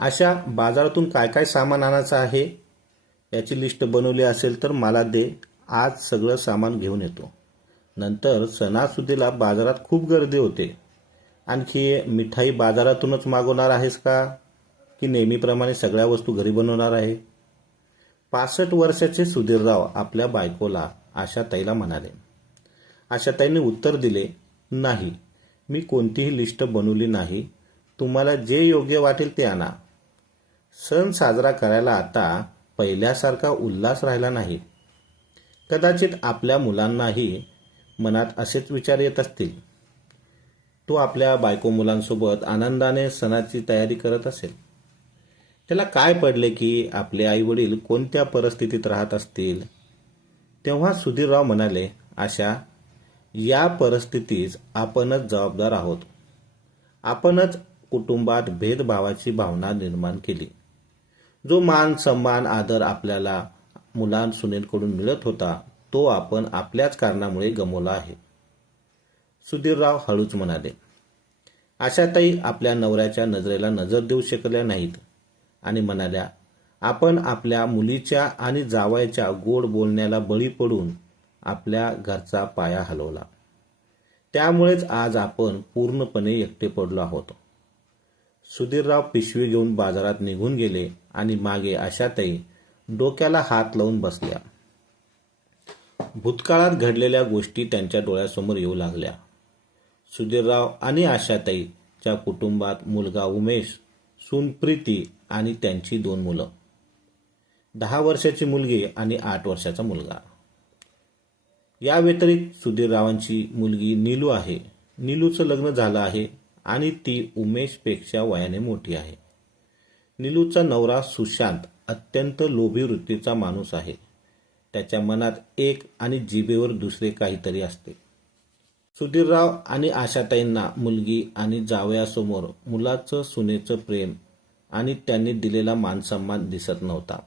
अशा बाजारातून काय काय सामान आणायचं आहे याची लिस्ट बनवली असेल तर मला दे, आज सगळं सामान घेऊन येतो. नंतर सणासुदीला बाजारात खूप गर्दी होते. आणखी मिठाई बाजारातूनच मागवणार आहेस का, की नेहमीप्रमाणे सगळ्या वस्तू घरी बनवणार आहे? 65 वर्षाचे सुधीरराव आपल्या बायकोला आशाताईला म्हणाले. आशाताईने उत्तर दिले, नाही, मी कोणतीही लिस्ट बनवली नाही. तुम्हाला जे योग्य वाटेल ते आणा. सण साजरा करायला आता पहिल्यासारखा उल्हास राहिला नाही. कदाचित आपल्या मुलांनाही मनात असेच विचार येत असतील. तो आपल्या बायको मुलांसोबत आनंदाने सणाची तयारी करत असेल. त्याला काय पडले की आपले आई वडील कोणत्या परिस्थितीत राहत असतील. तेव्हा सुधीरराव म्हणाले, आशा, या परिस्थितीस आपणच जबाबदार आहोत. आपणच कुटुंबात भेदभावाची भावना निर्माण केली. जो मान सन्मान आदर आपल्याला मुलांसुनेकडून मिळत होता तो आपण आपल्याच कारणामुळे गमावला आहे. सुधीरराव हळूच म्हणाले. आशाताई आपल्या नवऱ्याच्या नजरेला नजर देऊ शकल्या नाहीत आणि म्हणाल्या, आपण आपल्या मुलीच्या आणि जावयाच्या गोड बोलण्याला बळी पडून आपल्या घरचा पाया हलवला. त्यामुळेच आज आपण पूर्णपणे एकटे पडलो आहोत. सुधीरराव पिशवी घेऊन बाजारात निघून गेले आणि मागे आशाताई डोक्याला हात लावून बसल्या. भूतकाळात घडलेल्या गोष्टी त्यांच्या डोळ्यासमोर येऊ लागल्या. सुधीरराव आणि आशाताईच्या कुटुंबात मुलगा उमेश, सून प्रीती आणि त्यांची 2 मुलं, 10 वर्षाची मुलगी आणि 8 वर्षाचा मुलगा. या व्यतिरिक्त सुधीररावांची मुलगी नीलू आहे. नीलूचं लग्न झालं आहे आणि ती उमेशपेक्षा वयाने मोठी आहे. नीलूचा नवरा सुशांत अत्यंत लोभी वृत्तीचा माणूस आहे. त्याच्या मनात एक आणि जिभेवर दुसरे काहीतरी असते. सुधीरराव आणि आशाताईंना मुलगी आणि जावयासमोर मुलाचं सुनेचं प्रेम आणि त्यांनी दिलेला मानसन्मान दिसत नव्हता.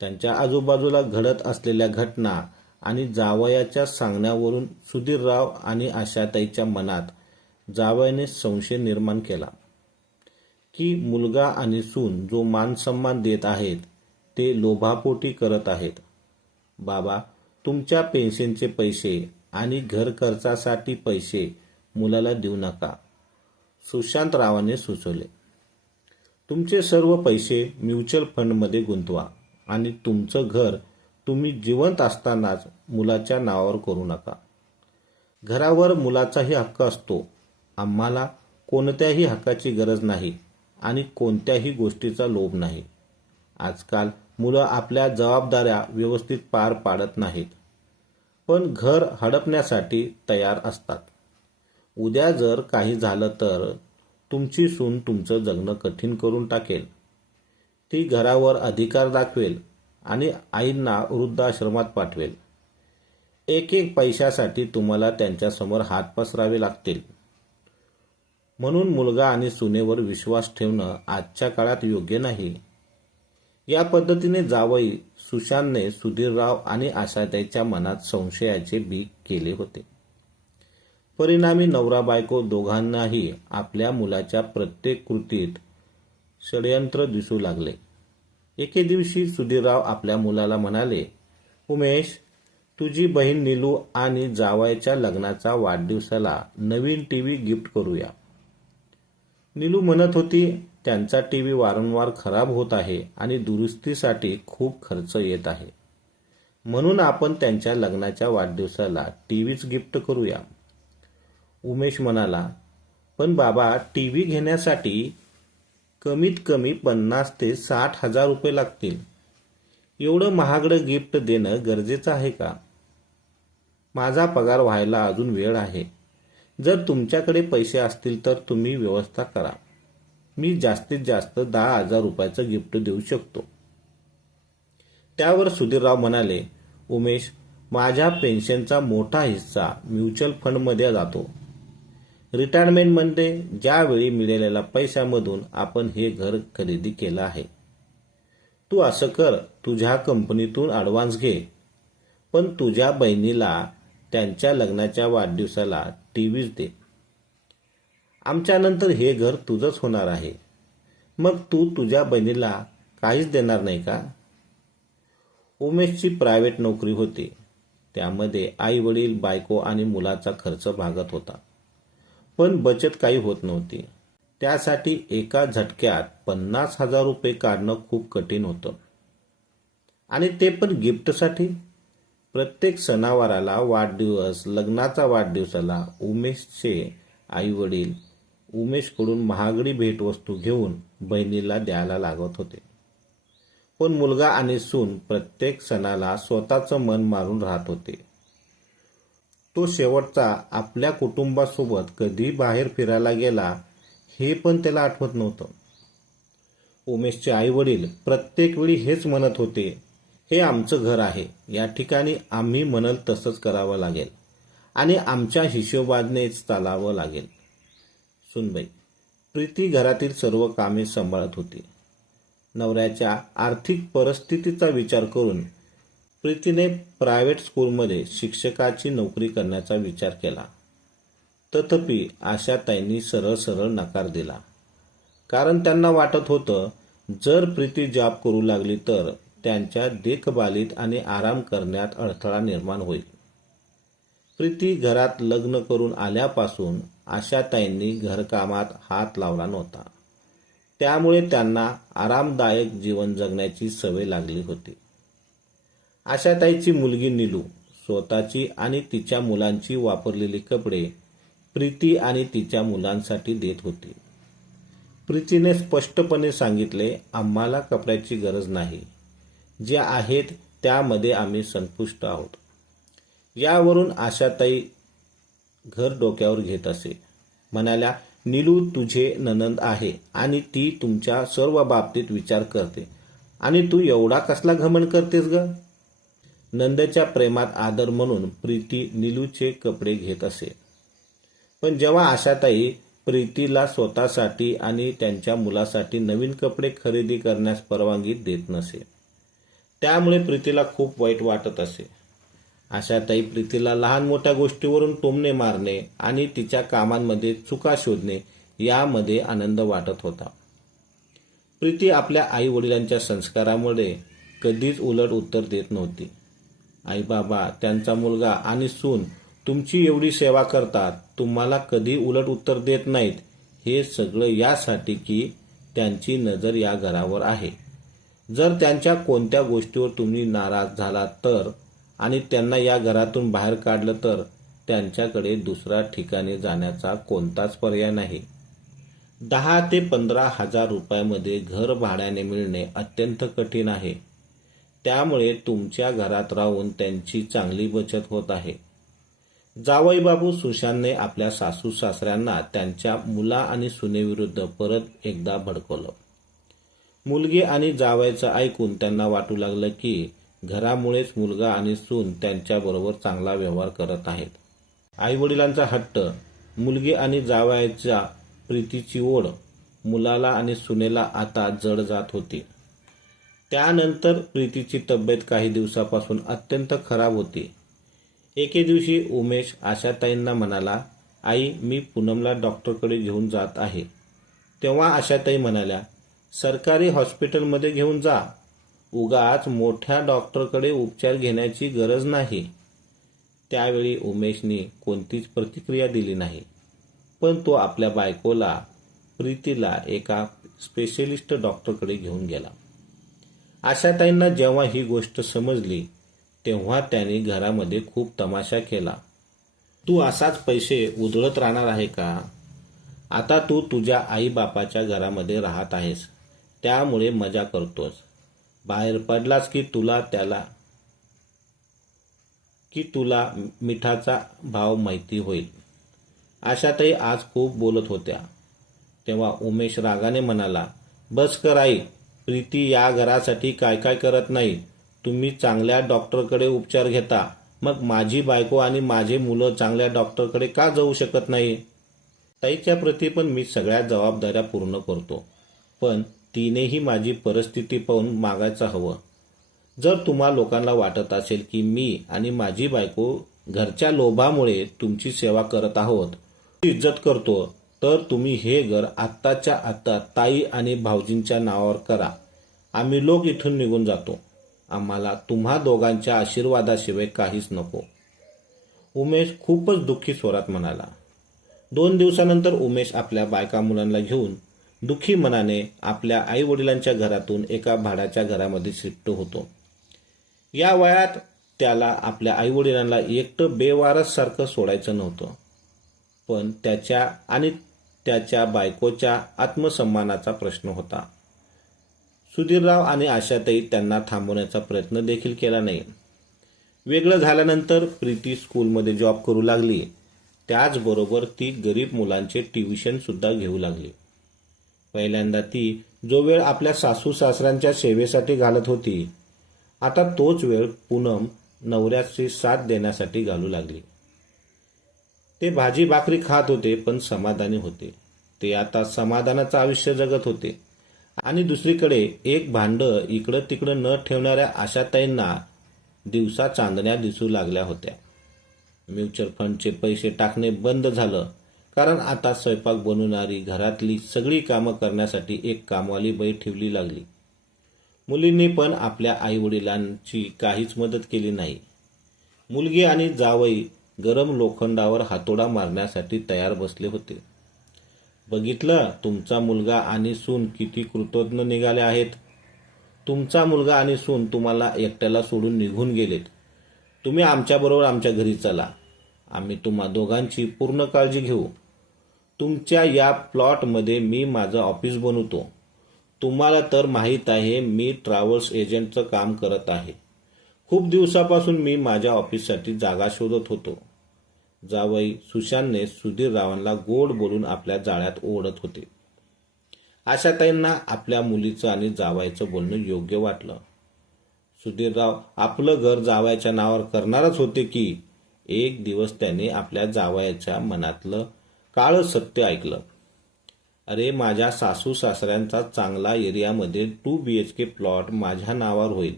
त्यांच्या आजूबाजूला घडत असलेल्या घटना आणि जावयाच्या सांगण्यावरून सुधीरराव आणि आशाताईच्या मनात जावयाने संशय निर्माण केला की मुलगा आणि सून जो मानसन्मान देत आहेत ते लोभापोटी करत आहेत. बाबा, तुमच्या पेन्शनचे पैसे आणि घर खर्चासाठी पैसे मुलाला देऊ नका, सुशांतरावाने सुचवले. तुमचे सर्व पैसे म्युच्युअल फंडमध्ये गुंतवा आणि तुमचं घर तुम्ही जिवंत असतानाच मुलाच्या नावावर करू नका. घरावर मुलाचाही हक्क असतो. आम्हाला कोणत्याही हक्काची गरज नाही आणि कोणत्याही गोष्टीचा लोभ नाही. आजकाल मुलं आपल्या जबाबदाऱ्या व्यवस्थित पार पाडत नाहीत, पण घर हडपण्यासाठी तयार असतात. उद्या जर काही झालं तर तुमची सून तुमचं जगणं कठीण करून टाकेल. ती घरावर अधिकार दाखवेल आणि आईंना वृद्धाश्रमात पाठवेल. एक एक पैशासाठी तुम्हाला त्यांच्यासमोर हात पसरावे लागतील. म्हणून मुलगा आणि सुनेवर विश्वास ठेवणं आजच्या काळात योग्य नाही. या पद्धतीने जावई सुशांतने सुधीरराव आणि आशाताईच्या मनात संशयाचे बी केले होते. परिणामी नवरा बायको दोघांनाही आपल्या मुलाच्या प्रत्येक कृतीत षडयंत्र दिसू लागले. एके दिवशी सुधीरराव आपल्या मुलाला म्हणाले, उमेश, तुझी बहीण नीलू आणि जावयाच्या लग्नाचा वाढदिवसाला नवीन टीव्ही गिफ्ट करूया. नीलू म्हणत होती, त्यांचा टीव्ही वारंवार खराब होत आहे आणि दुरुस्तीसाठी खूप खर्च येत आहे. म्हणून आपण त्यांच्या लग्नाच्या वाढदिवसाला टीव्हीच गिफ्ट करूया. उमेश म्हणाला, पण बाबा, टीव्ही घेण्यासाठी कमीत कमी 50 ते 60 हजार रुपये लागतील. एवढं महागडं गिफ्ट देणं गरजेचं आहे का? माझा पगार व्हायला अजून वेळ आहे. जर तुमच्याकडे पैसे असतील तर तुम्ही व्यवस्था करा. मी जास्तीत जास्त 10,000 रुपयाचं गिफ्ट देऊ शकतो. त्यावर सुधीरराव म्हणाले, उमेश, माझ्या पेन्शनचा मोठा हिस्सा म्युच्युअल फंडमध्ये जातो. रिटायरमेंटमध्ये ज्यावेळी मिळालेल्या पैशामधून आपण हे घर खरेदी केलं आहे. तू असं कर, तुझ्या कंपनीतून ॲडव्हान्स घे, पण तुझ्या बहिणीला त्यांच्या लग्नाच्या वाढदिवसाला टीव्हीच दे. आमच्यानंतर हे घर तुझंच होणार आहे. मग तू तुझ्या बहिणीला काहीच देणार नाही का? उमेशची प्रायव्हेट नोकरी होती. त्यामध्ये आई वडील, बायको आणि मुलाचा खर्च भागत होता. पण बचत काही होत नव्हती. त्यासाठी एका झटक्यात 50,000 रुपये काढणं खूप कठीण होतं. आणि ते पण गिफ्टसाठी. प्रत्येक सणावाराला, वाढदिवस, लग्नाचा वाढदिवसाला उमेशचे आई वडील उमेशकडून महागडी भेटवस्तू घेऊन बहिणीला द्यायला लागत होते. पण मुलगा आणि सून प्रत्येक सणाला स्वतःचं मन मारून राहत होते. तो शेवटचा आपल्या कुटुंबासोबत कधी बाहेर फिरायला गेला हे पण त्याला आठवत नव्हतं. उमेशचे आई वडील प्रत्येक वेळी हेच म्हणत होते, हे आमचं घर आहे, या ठिकाणी आम्ही म्हणल तसंच करावं लागेल आणि आमच्या हिशोबानेच चालावं लागेल. सुनबाई प्रीती घरातील सर्व कामे सांभाळत होती. नवऱ्याच्या आर्थिक परिस्थितीचा विचार करून प्रीतीने प्रायव्हेट स्कूलमध्ये शिक्षकाची नोकरी करण्याचा विचार केला. तथापि आशाताईंनी सरळ सरळ नकार दिला. कारण त्यांना वाटत होतं, जर प्रीती जॉब करू लागली तर त्यांच्या देखभालीत आणि आराम करण्यात अडथळा निर्माण होईल. प्रीती घरात लग्न करून आल्यापासून आशाताईंनी घरकामात हात लावला नव्हता. त्यामुळे त्यांना आरामदायक जीवन जगण्याची सवय लागली होती. आशाताईची मुलगी नीलू स्वतःची आणि तिच्या मुलांची वापरलेली कपडे प्रीती आणि तिच्या मुलांसाठी देत होती. प्रीतीने स्पष्टपणे सांगितले, आम्हाला कपड्याची गरज नाही, जे आहेत त्यामध्ये आम्ही संतुष्ट आहोत. यावरून आशाताई घर डोक्यावर घेत असे. म्हणाल्या, नीलू तुझे नणंद आहे आणि ती तुमच्या सर्व बाबतीत विचार करते आणि तू एवढा कसला घमंड करतेस ग? नंदच्या प्रेमात आदर म्हणून प्रीती नीलूचे कपडे घेत असे. पण जेव्हा आशाताई प्रीतीला स्वतःसाठी आणि त्यांच्या मुलासाठी नवीन कपडे खरेदी करण्यास परवानगी देत नसे. त्यामुळे प्रीतीला खूप वाईट वाटत असे. आशाताई प्रीतीला लहान मोठ्या गोष्टीवरून टोमणे मारणे आणि तिच्या कामांमध्ये चुका शोधणे यामध्ये आनंद वाटत होता. प्रीती आपल्या आई वडिलांच्या संस्कारामुळे कधीच उलट उत्तर देत नव्हती. आई बाबा, त्यांचा मुलगा आणि सून तुमची एवढी सेवा करतात, तुम्हाला कधी उलट उत्तर देत नाहीत, हे सगळं यासाठी की त्यांची नजर या घरावर आहे. जर त्यांच्या कोणत्या गोष्टीवर तुम्ही नाराज झालात तर आणि त्यांना या घरातून बाहेर काढलं तर त्यांच्याकडे दुसऱ्या ठिकाणी जाण्याचा कोणताच पर्याय नाही. 10 ते 15,000 रुपयामध्ये घर भाड्याने मिळणे अत्यंत कठीण आहे. त्यामुळे तुमच्या घरात राहून त्यांची चांगली बचत होत आहे. जावईबाबू सुशांतने आपल्या सासू सासऱ्यांना त्यांच्या मुला आणि सुनेविरुद्ध परत एकदा भडकवलं. मुलगी आणि जावयाचं ऐकून त्यांना वाटू लागलं की घरामुळेच मुलगा आणि सून त्यांच्याबरोबर चांगला व्यवहार करत आहेत. आईवडिलांचा हट्ट, मुलगी आणि जावयाच्या प्रीतीची ओढ मुलाला आणि सुनेला आता जड जात होती. त्यानंतर प्रीतीची तब्येत काही दिवसापासून अत्यंत खराब होती. एके दिवशी उमेश आशाताईंना म्हणाला, आई मी पूनमला डॉक्टरकडे घेऊन जात आहे. तेव्हा आशाताई म्हणाल्या, सरकारी हॉस्पिटलमध्ये घेऊन जा, उगाच मोठ्या डॉक्टरकडे उपचार घेण्याची गरज नाही. त्यावेळी उमेशने कोणतीच प्रतिक्रिया दिली नाही. पण तो आपल्या बायकोला प्रीतीला एका स्पेशलिस्ट डॉक्टरकडे घेऊन गेला. आशाताईंना जेव्हा ही गोष्ट समजली तेव्हा त्याने घरामध्ये खूप तमाशा केला. तू असाच पैसे उधळत राहणार आहे का? आता तू तुझ्या आई बापाच्या घरामध्ये राहत आहेस, त्यामुळे मजा करतोस. बाहेर पडलास की तुला मिठाचा भाव माहिती होईल. आशाताई आज खूप बोलत होत्या. तेव्हा उमेश रागाने म्हणाला, बस कर आई, प्रीती या घरासाठी काय काय करत नाही. तुम्ही चांगल्या डॉक्टरकडे उपचार घेता, मग माझी बायको आणि माझे मुलं चांगल्या डॉक्टरकडे का जाऊ शकत नाही? ताईच्या प्रती पण मी सगळ्या जबाबदाऱ्या पूर्ण करतो, पण तिनेही माझी परिस्थिती पाहून मागायचं हवं. जर तुम्हा लोकांना वाटत असेल की मी आणि माझी बायको घरच्या लोभामुळे तुमची सेवा करत आहोत, इज्जत करतो, तर तुम्ही हे घर आत्ताच्या आत्ता ताई आणि भाऊजींच्या नावावर करा. आम्ही लोक इथून निघून जातो. आम्हाला तुम्हा दोघांच्या आशीर्वादाशिवाय काहीच नको. उमेश खूपच दुःखी स्वरात म्हणाला. 2 दिवसानंतर उमेश आपल्या बायका मुलांना घेऊन दुःखी मनाने आपल्या आई वडिलांच्या घरातून एका भाड्याच्या घरामध्ये शिफ्ट होतो. या वयात त्याला आपल्या आई वडिलांना एकटं बेवारस सारखं सोडायचं नव्हतं. पण त्याच्या आणि त्याच्या बायकोच्या आत्मसन्मानाचा प्रश्न होता. सुधीरराव आणि आशाताई त्यांना थांबवण्याचा प्रयत्न देखील केला नाही. वेगळं झाल्यानंतर प्रीती स्कूलमध्ये जॉब करू लागली. त्याचबरोबर ती गरीब मुलांचे ट्युशन सुद्धा घेऊ लागली. पहिल्यांदा ती जो वेळ आपल्या सासू सासऱ्यांच्या सेवेसाठी घालत होती, आता तोच वेळ पूनम नवऱ्याची साथ देण्यासाठी घालू लागली. ते भाजी भाकरी खात होते पण समाधानी होते. ते आता समाधानाचं आयुष्य जगत होते. आणि दुसरीकडे एक भांडं इकडं तिकडं न ठेवणाऱ्या आशाताईंना दिवसा चांदण्या दिसू लागल्या होत्या. म्युच्युअल फंडचे पैसे टाकणे बंद झालं, कारण आता स्वयंपाक बनवणारी घरातली सगळी कामं करण्यासाठी एक कामवाली बाई ठेवली लागली. मुलींनी पण आपल्या आईवडिलांची काहीच मदत केली नाही. मुलगी आणि जावई गरम लोखंडावर हातोडा मारण्यासाठी तयार बसले होते. बघितलं, तुमचा मुलगा आणि सून किती कृतज्ञ निघाले आहेत. तुमचा मुलगा आणि सून तुम्हाला एकट्याला सोडून निघून गेलेत. तुम्ही आमच्याबरोबर आमच्या घरी चला. आम्ही तुम्हा दोघांची पूर्ण काळजी घेऊ. तुमच्या या प्लॉटमध्ये मी माझं ऑफिस बनवतो. तुम्हाला तर माहीत आहे मी ट्रॅव्हल्स एजंटचं काम करत आहे. खूप दिवसापासून मी माझ्या ऑफिससाठी जागा शोधत होतो. जावई सुशांतने सुधीररावांना गोड बोलून आपल्या जाळ्यात ओढत होते. आशाताईंना आपल्या मुलीचं आणि जावयाचं बोलणं योग्य वाटलं. सुधीरराव आपलं घर जावयाच्या नावावर करणारच होते की एक दिवस त्याने आपल्या जावयाच्या मनातलं काळं सत्य ऐकलं. अरे, माझ्या सासू सासऱ्यांचा चांगला एरियामध्ये 2 BHK प्लॉट माझ्या नावावर होईल.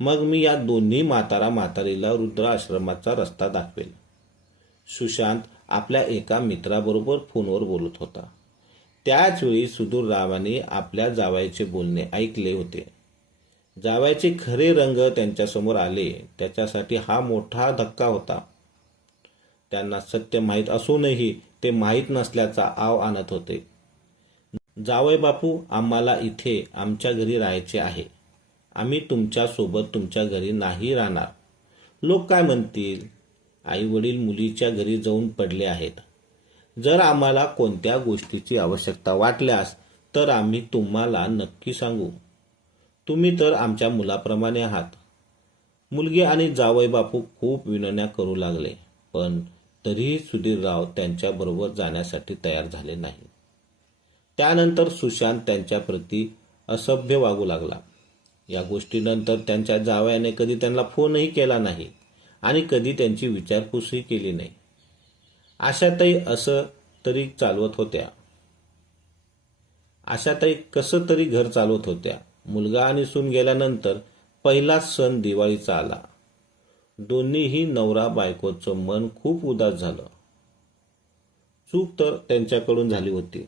मग मी या दोन्ही म्हातारा म्हातारीला वृद्धाश्रमाचा रस्ता दाखवेल. सुशांत आपल्या एका मित्राबरोबर फोनवर बोलत होता. त्याचवेळी सुधीररावांनी आपल्या जावयाचे बोलणे ऐकले होते. जावयाचे खरे रंग त्यांच्यासमोर आले. त्याच्यासाठी हा मोठा धक्का होता. त्यांना सत्य माहीत असूनही ते माहीत नसल्याचा आव आणत होते. जावई बापू, आम्हाला इथे आमच्या घरी राहायचे आहे. आम्ही तुमच्या सोबत तुमच्या घरी नाही राहणार. लोक काय म्हणतील? आई वडील मुलीच्या घरी जाऊन पडले आहेत. जर आम्हाला कोणत्या गोष्टीची आवश्यकता वाटल्यास तर आम्ही तुम्हाला नक्की सांगू. तुम्ही तर आमच्या मुलाप्रमाणे आहात. मुलगी आणि जावई बापू खूप विनवण्या करू लागले, पण तरीही सुधीरराव त्यांच्याबरोबर जाण्यासाठी तयार झाले नाही. त्यानंतर सुशांत त्यांच्याप्रती असभ्य वागू लागला. या गोष्टीनंतर त्यांच्या जावयाने कधी त्यांना फोनही केला नाही आणि कधी त्यांची विचारपूसही केली नाही. आशाताई असं तरी चालवत होत्या. आशाताई कसं तरी घर चालवत होत्या. मुलगा आणि सून गेल्यानंतर पहिला सण दिवाळीचा आला. दोन्हीही नवरा बायकोचं मन खूप उदास झालं. चूक तर त्यांच्याकडून झाली होती.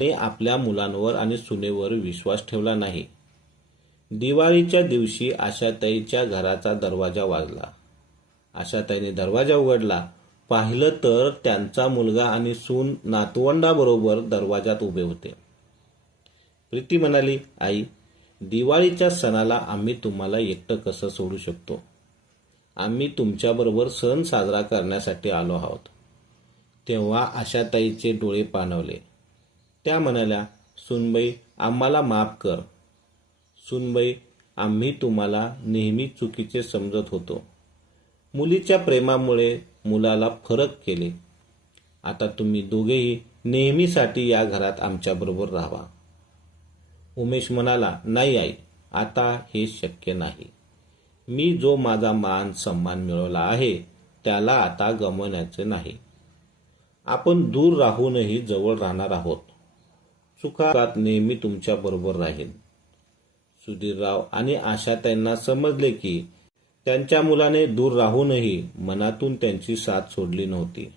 ते आपल्या मुलांवर आणि सुनेवर विश्वास ठेवला नाही. दिवाळीच्या दिवशी आशाताईच्या घराचा दरवाजा वाजला. आशाताईने दरवाजा उघडला. पाहिलं तर त्यांचा मुलगा आणि सून नातवंडाबरोबर दरवाजात उभे होते. प्रीती म्हणाली, आई, दिवाळीच्या सणाला आम्ही तुम्हाला एकटं कसं सोडू शकतो? आम्ही तुमच्याबरोबर सण साजरा करण्यासाठी आलो आहोत. तेव्हा आशाताईचे डोळे पाणवले. त्या म्हणाल्या, सूनबाई, आम्हाला माफ कर. सूनबाई, आम्ही तुम्हाला नेहमी चुकीचे समजत होतो. मुलीच्या प्रेमामुळे मुलाला फरक केले. आता तुम्ही दोघेही नेहमीसाठी या घरात आमच्याबरोबर राहा. उमेश म्हणाला, नाही आई, आता हे शक्य नाही. मी जो माझा मान सन्मान मिळवला आहे त्याला आता गमावण्याचे नाही. आपण दूर राहूनही जवळ राहणार आहोत. सुखात नेहमी तुमच्या बरोबर राहीन. सुधीरराव आणि आशाताईंना समजले की त्यांच्या मुलाने दूर राहूनही मनातून त्यांची साथ सोडली नव्हती.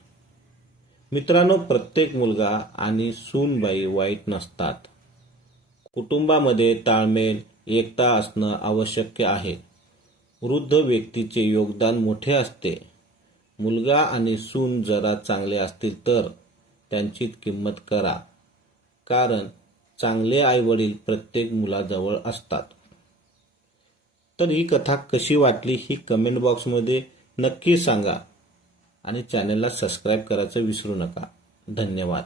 मित्रांनो, प्रत्येक मुलगा आणि सूनबाई वाईट नसतात. कुटुंबामध्ये ताळमेळ, एकता असणं आवश्यक आहे. वृद्ध व्यक्तीचे योगदान मोठे असते. मुलगा आणि सून जरा चांगले असतील तर त्यांची किंमत करा, कारण चांगले आईवडील प्रत्येक मुलाजवळ असतात. तर ही कथा कशी वाटली ही कमेंट बॉक्समध्ये नक्की सांगा आणि चॅनलला सबस्क्राईब करायचं विसरू नका. धन्यवाद.